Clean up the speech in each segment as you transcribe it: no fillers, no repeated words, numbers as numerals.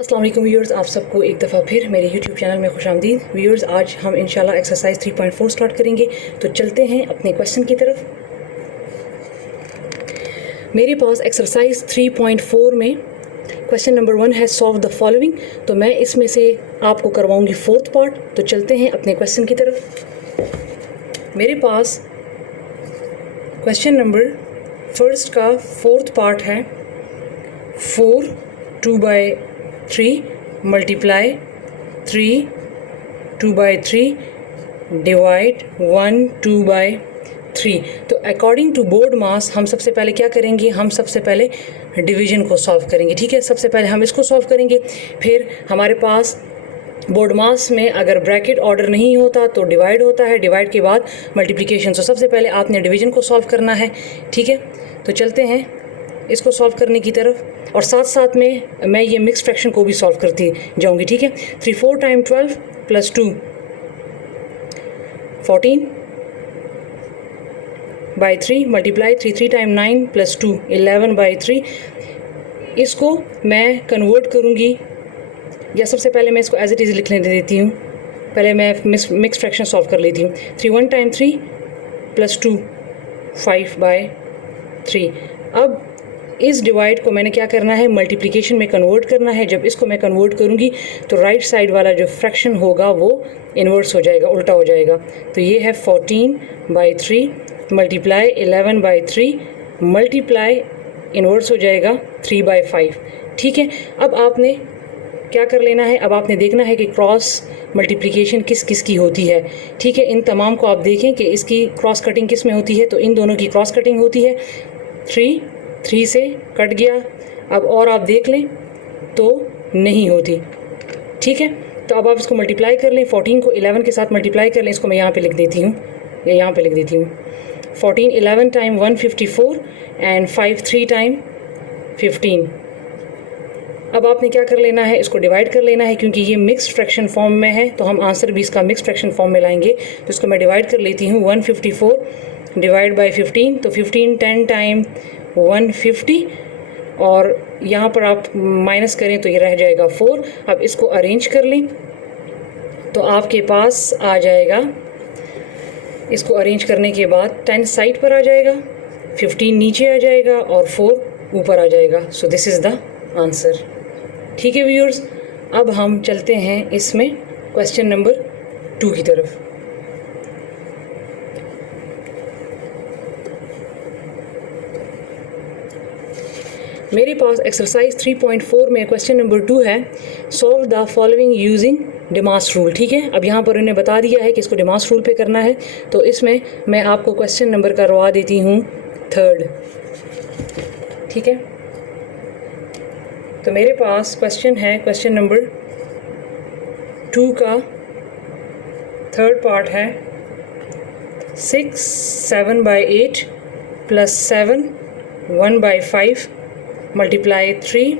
अस्सलाम वालेकुम व्यूअर्स, आप सबको एक दफ़ा फिर मेरे YouTube चैनल में खुशामदीद। व्यूअर्स, आज हम इंशाल्लाह एक्सरसाइज 3.4 स्टार्ट करेंगे। तो चलते हैं अपने क्वेश्चन की तरफ। मेरे पास एक्सरसाइज 3.4 में क्वेश्चन नंबर 1 है सॉल्व द फॉलोइंग। तो मैं इसमें से आपको करवाऊंगी फोर्थ पार्ट। तो चलते हैं अपने क्वेश्चन की तरफ। मेरे पास क्वेश्चन नंबर फर्स्ट का फोर्थ पार्ट है 4 2/3 मल्टीप्लाई 3 2/3 डिवाइड 1 2/3। तो अकॉर्डिंग टू बोर्ड मास हम सबसे पहले क्या करेंगे, हम सबसे पहले डिवीजन को सॉल्व करेंगे। ठीक है, सबसे पहले हम इसको सॉल्व करेंगे। फिर हमारे पास बोर्ड मास में अगर ब्रैकेट ऑर्डर नहीं होता तो डिवाइड होता है, डिवाइड के बाद मल्टीप्लिकेशन। तो सबसे पहले आपने डिवीजन को सॉल्व करना है। ठीक है, तो चलते हैं इसको सॉल्व करने की तरफ, और साथ साथ में मैं ये मिक्स फ्रैक्शन को भी सॉल्व करती जाऊंगी। ठीक है, 3 4 time 12 plus 2 14 by 3 multiply 3 3 time 9 plus 2 11/3। इसको मैं कन्वर्ट करूँगी, या सबसे पहले मैं इसको एज इट इज़ लिखने दे देती हूँ। पहले मैं मिक्स फ्रैक्शन सॉल्व कर लेती हूँ। 3 1 टाइम 3 प्लस 2 5/3। अब इस डिवाइड को मैंने क्या करना है, मल्टीप्लिकेशन में कन्वर्ट करना है। जब इसको मैं कन्वर्ट करूँगी तो राइट साइड वाला जो फ्रैक्शन होगा वो इन्वर्स हो जाएगा, उल्टा हो जाएगा। तो ये है 14/3 मल्टीप्लाई 11/3 मल्टीप्लाई इन्वर्स हो जाएगा 3/5। ठीक है, अब आपने क्या कर लेना है, अब आपने देखना है कि क्रॉस मल्टीप्लिकेशन किस किस की होती है। ठीक है, इन तमाम को आप देखें कि इसकी क्रॉस कटिंग किस में होती है। तो इन दोनों की क्रॉस कटिंग होती है। 3 से कट गया। अब और आप देख लें तो नहीं होती। ठीक है, तो अब आप इसको मल्टीप्लाई कर लें। 14 को 11 के साथ मल्टीप्लाई कर लें। इसको मैं यहाँ पे लिख देती हूँ, या यहाँ पे लिख देती हूँ। 14 11 टाइम 154 एंड 5 3 टाइम 15। अब आपने क्या कर लेना है, इसको डिवाइड कर लेना है। क्योंकि ये मिक्स फ्रैक्शन फॉर्म में है तो हम आंसर भी इसका मिक्स फ्रैक्शन फॉर्म में लाएंगे। तो इसको मैं डिवाइड कर लेती हूँ। 154 डिवाइड बाई 15, तो 15 10 टाइम 150, और यहाँ पर आप माइनस करें तो ये रह जाएगा 4। अब इसको अरेंज कर लें तो आपके पास आ जाएगा, इसको अरेंज करने के बाद 10 साइड पर आ जाएगा, 15 नीचे आ जाएगा और 4 ऊपर आ जाएगा। So this is the answer. ठीक है व्यूअर्स, अब हम चलते हैं इसमें क्वेश्चन नंबर 2 की तरफ। मेरे पास एक्सरसाइज 3.4 में क्वेश्चन नंबर 2 है सॉल्व द फॉलोइंग यूजिंग डिमास रूल। ठीक है, अब यहाँ पर उन्हें बता दिया है कि इसको डिमास रूल पे करना है। तो इसमें मैं आपको क्वेश्चन नंबर करवा देती हूँ 3rd। ठीक है, तो मेरे पास क्वेश्चन है क्वेश्चन नंबर 2 का 3rd पार्ट है 6 7/8 प्लस 7 1/5 मल्टीप्लाई 3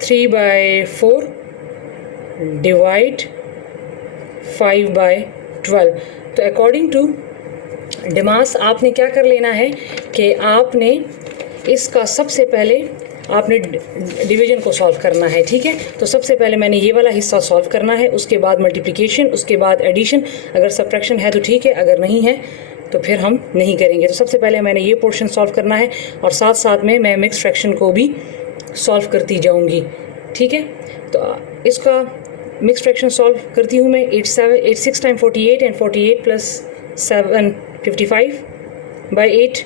3/4 डिवाइड 5/12। तो अकॉर्डिंग टू डिमास आपने क्या कर लेना है कि आपने इसका सबसे पहले आपने डिवीजन को सॉल्व करना है। ठीक है, तो सबसे पहले मैंने ये वाला हिस्सा सॉल्व करना है, उसके बाद मल्टीप्लिकेशन, उसके बाद एडिशन। अगर सब्ट्रैक्शन है तो ठीक है, अगर नहीं है तो फिर हम नहीं करेंगे। तो सबसे पहले मैंने ये पोर्शन सॉल्व करना है, और साथ साथ में मैं मिक्स फ्रैक्शन को भी सॉल्व करती जाऊंगी। ठीक है, तो इसका मिक्स फ्रैक्शन सॉल्व करती हूँ मैं। 8 6 time 48 and 48 plus 7 55/8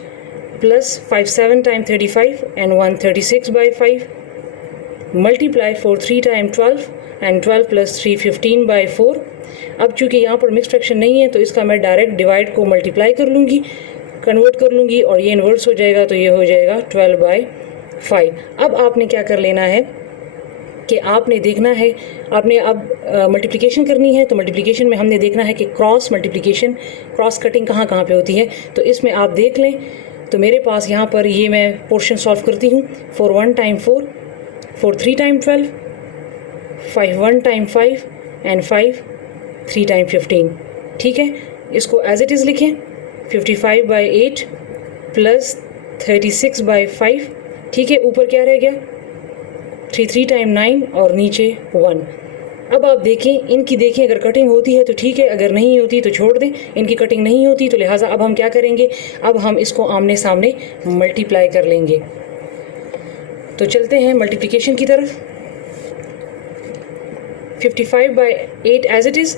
plus 5 7 time 35 and 136/5 multiply 4 3 time 12 and 12 plus 3 15/4। अब चूँकि यहाँ पर मिक्स फ्रैक्शन नहीं है तो इसका मैं डायरेक्ट डिवाइड को मल्टीप्लाई कर लूँगी, कन्वर्ट कर लूँगी, और ये इन्वर्स हो जाएगा। तो ये हो जाएगा 12/5। अब आपने क्या कर लेना है कि आपने देखना है, आपने अब मल्टीप्लिकेशन करनी है। तो मल्टीप्लिकेशन में हमने देखना है कि क्रॉस मल्टीप्लिकेशन, क्रॉस कटिंग कहाँ कहाँ पे होती है। तो इसमें आप देख लें तो मेरे पास यहाँ पर ये मैं पोर्शन सॉल्व करती हूँ। 4 1 time 4 4 3 time 12 5 1 time 5 and 5 3 time 15। ठीक है, इसको एज इट इज़ लिखें। 55/8 प्लस 36/5। ठीक है, ऊपर क्या रह गया 3 टाइम 9 और नीचे 1। अब आप देखें, इनकी देखें, अगर कटिंग होती है तो ठीक है, अगर नहीं होती तो छोड़ दें। इनकी कटिंग नहीं होती तो लिहाजा अब हम क्या करेंगे, अब हम इसको आमने सामने मल्टीप्लाई कर लेंगे। तो चलते हैं मल्टीप्लिकेशन की तरफ। 55/8 एज इट इज़।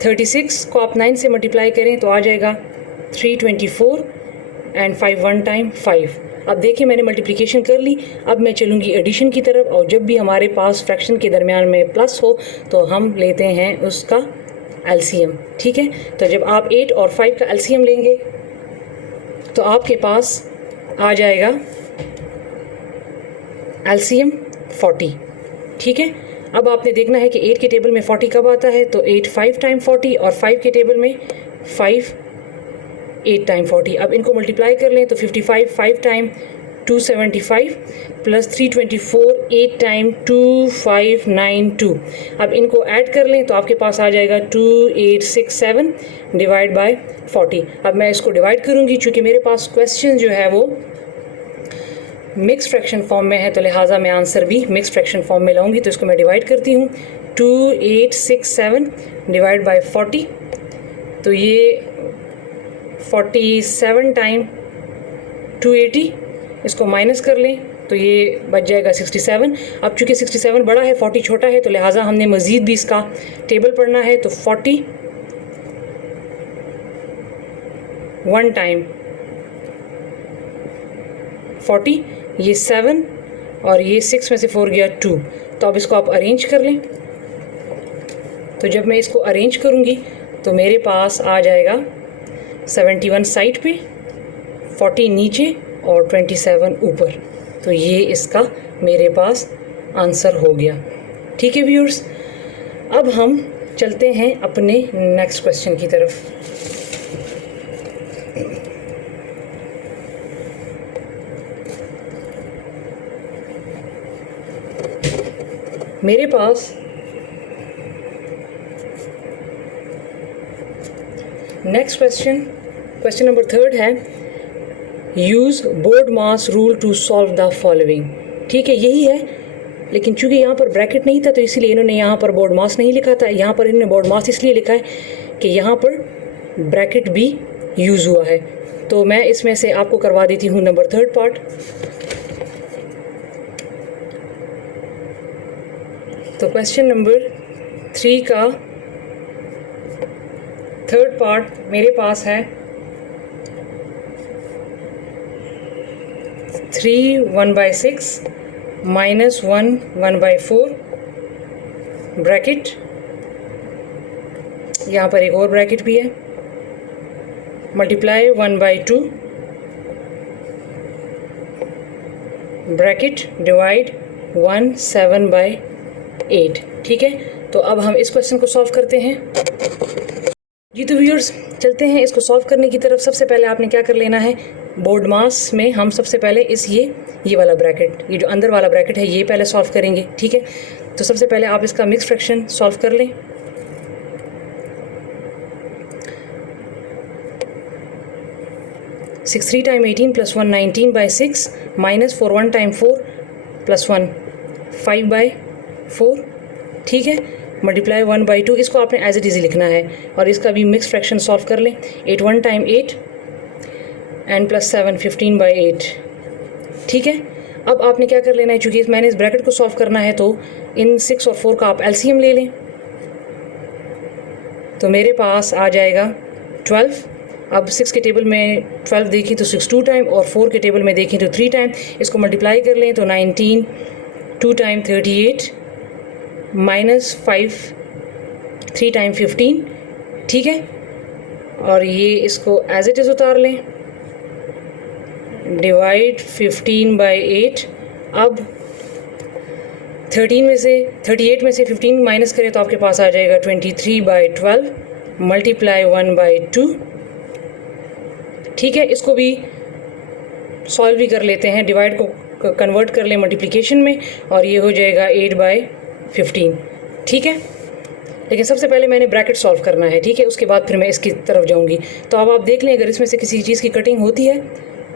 36 को आप 9 से मल्टीप्लाई करें तो आ जाएगा 324 एंड 5 1 टाइम 5। अब देखिए मैंने मल्टीप्लिकेशन कर ली, अब मैं चलूँगी एडिशन की तरफ। और जब भी हमारे पास फ्रैक्शन के दरमियान में प्लस हो तो हम लेते हैं उसका एलसीएम, ठीक है। तो जब आप 8 और 5 का एलसीएम लेंगे तो आपके पास आ जाएगा एलसीएम 40, ठीक है। अब आपने देखना है कि 8 के टेबल में 40 कब आता है, तो 8 5 टाइम 40 और 5 के टेबल में 5 8 टाइम 40। अब इनको मल्टीप्लाई कर लें तो 55 5 टाइम 275 प्लस 324 8 टाइम 2592। अब इनको ऐड कर लें तो आपके पास आ जाएगा 2867 डिवाइड बाय 40। अब मैं इसको डिवाइड करूँगी, चूँकि मेरे पास क्वेश्चन जो है वो मिक्स फ्रैक्शन फॉर्म में है तो लिहाजा मैं आंसर भी मिक्स फ्रैक्शन फॉर्म में लाऊंगी। तो इसको मैं डिवाइड करती हूँ, 2867 डिवाइड बाय 40, तो ये 47 टाइम 280, इसको माइनस कर लें तो ये बच जाएगा 67। अब चूँकि 67 बड़ा है 40 छोटा है तो लिहाजा हमने मज़ीद भी इसका टेबल पढ़ना है। तो 40 1 टाइम 40, ये 7 और ये 6 में से 4 गया 2। तो अब इसको आप अरेंज कर लें। तो जब मैं इसको अरेंज करूँगी तो मेरे पास आ जाएगा 71 साइड पे, 40 नीचे और 27 ऊपर। तो ये इसका मेरे पास आंसर हो गया, ठीक है व्यूअर्स। अब हम चलते हैं अपने नेक्स्ट क्वेश्चन की तरफ। मेरे पास नेक्स्ट क्वेश्चन नंबर 3 है, यूज़ बोर्ड मास rule to solve the following. ठीक है, यही है, लेकिन चूंकि यहाँ पर ब्रैकेट नहीं था तो इसीलिए इन्होंने यहाँ पर बोर्ड मास नहीं लिखा था। यहाँ पर इन्होंने बोर्ड मास इसलिए लिखा है कि यहाँ पर ब्रैकेट भी यूज़ हुआ है। तो मैं इसमें से आपको करवा देती हूँ नंबर 3 पार्ट। तो क्वेश्चन नंबर 3 का 3rd पार्ट मेरे पास है 3 1/6 माइनस 1 1/4 ब्रैकेट, यहाँ पर एक और ब्रैकेट भी है, मल्टीप्लाई 1/2 ब्रैकेट डिवाइड 1 7/8। ठीक है, तो अब हम इस क्वेश्चन को सॉल्व करते हैं। जी तो व्यूअर्स, चलते हैं इसको सॉल्व करने की तरफ। सबसे पहले आपने क्या कर लेना है, बोर्ड मास में हम सबसे पहले ये वाला ब्रैकेट, ये जो अंदर वाला ब्रैकेट है, ये पहले सॉल्व करेंगे। ठीक है, तो सबसे पहले आप इसका मिक्स फ्रैक्शन सॉल्व कर लें। Six 3 time 18 plus 1 19/6 minus 4 1 time 4 plus 1 5/4। ठीक है, मल्टीप्लाई 1/2, इसको आपने एज इट इज़ लिखना है और इसका भी मिक्स फ्रैक्शन सॉल्व कर लें। 8 1 टाइम 8 एंड प्लस 7 15/8। ठीक है, अब आपने क्या कर लेना है, चूँकि मैंने इस ब्रैकेट को सॉल्व करना है तो इन 6 और 4 का आप एलसीएम ले लें। तो मेरे पास आ जाएगा 12। अब 6 के टेबल में 12 देखें तो 6 2 टाइम और 4 के टेबल में देखें तो 3 टाइम। इसको मल्टीप्लाई कर लें तो 19 2 टाइम 38 माइनस 5 3 टाइम 15। ठीक है, और ये इसको एज इट इज़ उतार लें, डिवाइड 15/8। अब 38 में से 15 माइनस करें तो आपके पास आ जाएगा 23/12 मल्टीप्लाई 1/2। ठीक है, इसको भी सॉल्व भी कर लेते हैं, डिवाइड को कन्वर्ट कर लें मल्टीप्लिकेशन में और ये हो जाएगा 8/15। ठीक है, लेकिन सबसे पहले मैंने ब्रैकेट सॉल्व करना है। ठीक है, उसके बाद फिर मैं इसकी तरफ जाऊंगी। तो अब आप देख लें, अगर इसमें से किसी चीज़ की कटिंग होती है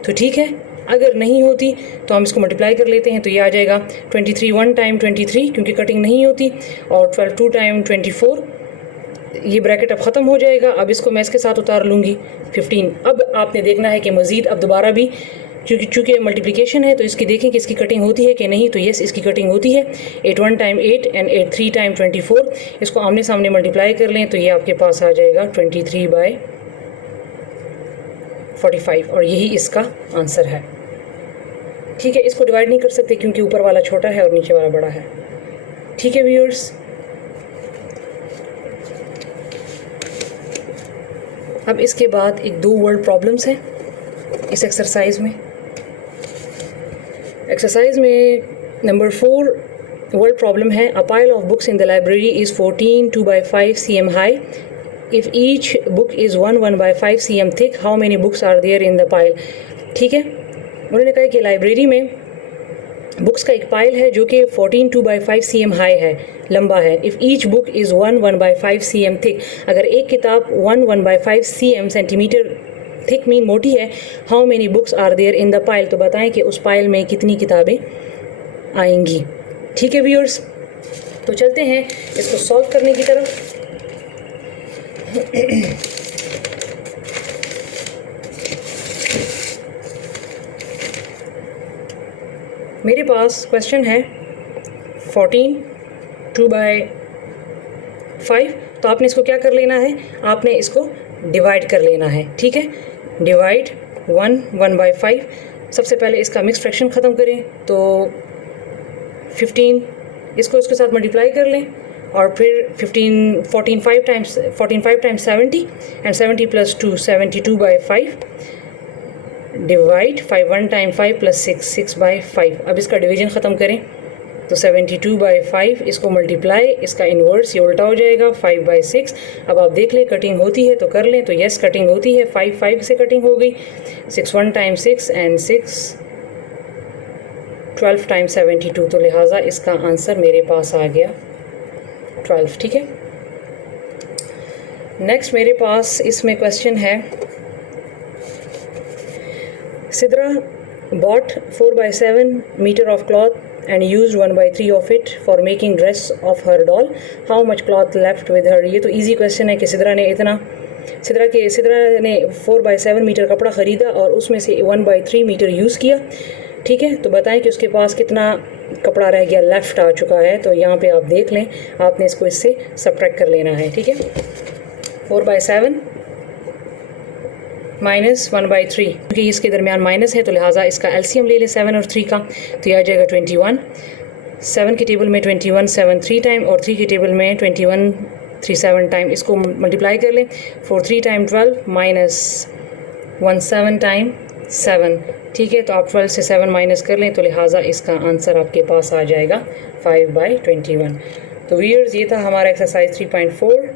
तो ठीक है, अगर नहीं होती तो हम इसको मल्टीप्लाई कर लेते हैं, तो ये आ जाएगा 23 1 टाइम 23 क्योंकि कटिंग नहीं होती, और 12 2 टाइम 24, ये ब्रैकेट अब ख़त्म हो जाएगा। अब इसको मैं इसके साथ उतार लूँगी 15। अब आपने देखना है कि मज़ीद अब दोबारा भी चूँकि मल्टीप्लिकेशन है तो इसकी देखें कि इसकी कटिंग होती है कि नहीं, तो यस इसकी कटिंग होती है। 8 1 टाइम 8 एंड 8 3 टाइम 24, इसको आमने सामने मल्टीप्लाई कर लें तो ये आपके पास आ जाएगा 23/45, और यही इसका आंसर है। ठीक है, इसको डिवाइड नहीं कर सकते क्योंकि ऊपर वाला छोटा है और नीचे वाला बड़ा है। ठीक है व्यूअर्स, अब इसके बाद एक 2 वर्ड प्रॉब्लम्स हैं इस एक्सरसाइज में। एक्सरसाइज में नंबर 4 वर्ड प्रॉब्लम है, a pile of books in the library is 14 2/5 cm high, if each book is 1/5 cm thick, how many books are there in the pile. ठीक है, उन्होंने कहा कि लाइब्रेरी में बुक्स का एक पाइल है जो कि 14 2/5 cm हाई है, लंबा है। If each book is 1/5 cm thick, अगर एक किताब 1/5 cm सेंटीमीटर थिक मीन मोटी है, how many books are there in the pile, तो बताएं कि उस पाइल में कितनी किताबें आएंगी। ठीक है व्यूअर्स, तो चलते हैं इसको सॉल्व करने की तरफ। मेरे पास क्वेश्चन है 14 2/5, तो आपने इसको क्या कर लेना है, आपने इसको डिवाइड कर लेना है। ठीक है, डिवाइड 1/5। सबसे पहले इसका मिक्स फ्रैक्शन ख़त्म करें, तो 15 इसको इसके साथ मल्टीप्लाई कर लें, और फिर 14 5 टाइम्स 70 एंड 70 + 2 72/5 डिवाइड 5 1 टाइम 5 + 6 6/5। अब इसका डिवीजन ख़त्म करें तो 72/5, इसको मल्टीप्लाई, इसका इन्वर्स ये उल्टा हो जाएगा 5/6। अब आप देख लें कटिंग होती है तो कर लें, तो यस कटिंग होती है, 5 5 से कटिंग हो गई, 6 1 टाइम 6 एंड 6 12 टाइम 72, तो लिहाजा इसका आंसर मेरे पास आ गया 12। ठीक है, नेक्स्ट मेरे पास इसमें क्वेश्चन है, Sidra bought 4/7 meter of cloth and used 1/3 of it for making dress of her doll, how much cloth left with her। ये तो इजी क्वेश्चन है कि सिद्रा ने 4/7 मीटर कपड़ा ख़रीदा और उसमें से 1/3 मीटर यूज़ किया। ठीक है, तो बताएं कि उसके पास कितना कपड़ा रह गया, लेफ़्ट आ चुका है। तो यहाँ पे आप देख लें, आपने इसको इससे सब्ट्रैक्ट कर लेना है। ठीक है, 4/7 माइनस 1/3, क्योंकि इसके दरमियान माइनस है तो लिहाजा इसका एलसीएम ले लें 7 और 3 का, तो यह आ जाएगा 21। 7 के टेबल में 21 7 3 टाइम, और 3 के टेबल में 21 3 7 टाइम। इसको मल्टीप्लाई कर लें, 4 3 टाइम 12 माइनस 1 7 टाइम 7। ठीक है, तो आप 12 से 7 माइनस कर लें, तो लिहाजा इसका आंसर आपके पास आ जाएगा 5/21। तो व्यूअर्स, ये था हमारा एक्सरसाइज 3.4।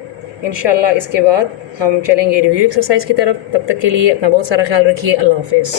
इंशाल्लाह इसके बाद हम चलेंगे रिव्यू एक्सरसाइज की तरफ। तब तक के लिए अपना बहुत सारा ख्याल रखिए। अल्लाह हाफ़िज़।